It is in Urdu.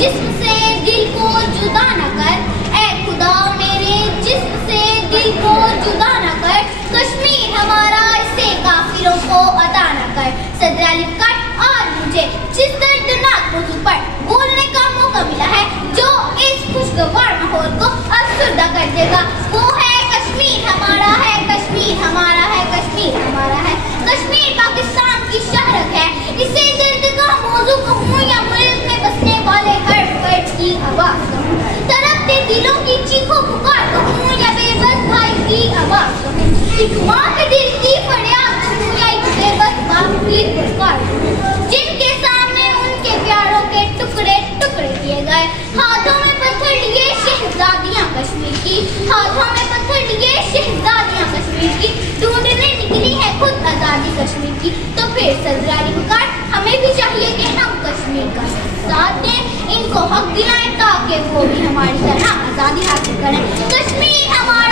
جسم سے دل کو جدا نہ کر، اے خدا میرے جسم سے دل کو جدا نہ کر، کشمیر ہمارا اسے کافروں کو عطا نہ کر۔ صدر علی کٹ اور مجھے جس دردناک موضوع پر بولنے کا موقع ملا ہے جو اس خوشگوار ماحول کو افسردہ کر دے گا وہ ہے کشمیر ہمارا ہے، کشمیر ہمارا ہے، کشمیر ہمارا ہے۔ کشمیر پاکستان کی شہرت ہے، اسے درد کا موضوع کہوں یا ملک میں بسنے والے ہر فرد کی آواز کہوں، تڑپتے دلوں کی چیخوں پکار کہوں یا بے بس بھائی کی آواز کہوں، ایک ماں کے دل کی فریاد کہوں یا ایک بے بس باپ کی پکار کہوں، جن کے سامنے ان کے پیاروں کے ٹکڑے ٹکڑے کیے گئے، ہاتھوں میں پتھر لیے شہزادیاں کشمیر کی، ہاتھوں میں پتھر لیے شہزادیاں کشمیر کی، ڈھونڈنے نکلی ہے خود آزادی کشمیر کی۔ تو پھر صدر علی کٹ ہمیں بھی چاہیے کہ ہم کشمیر کا ساتھ دیں، ان کو حق دلائیں تاکہ وہ بھی ہماری طرح آزادی حاصل کریں۔ کشمیر ہمارا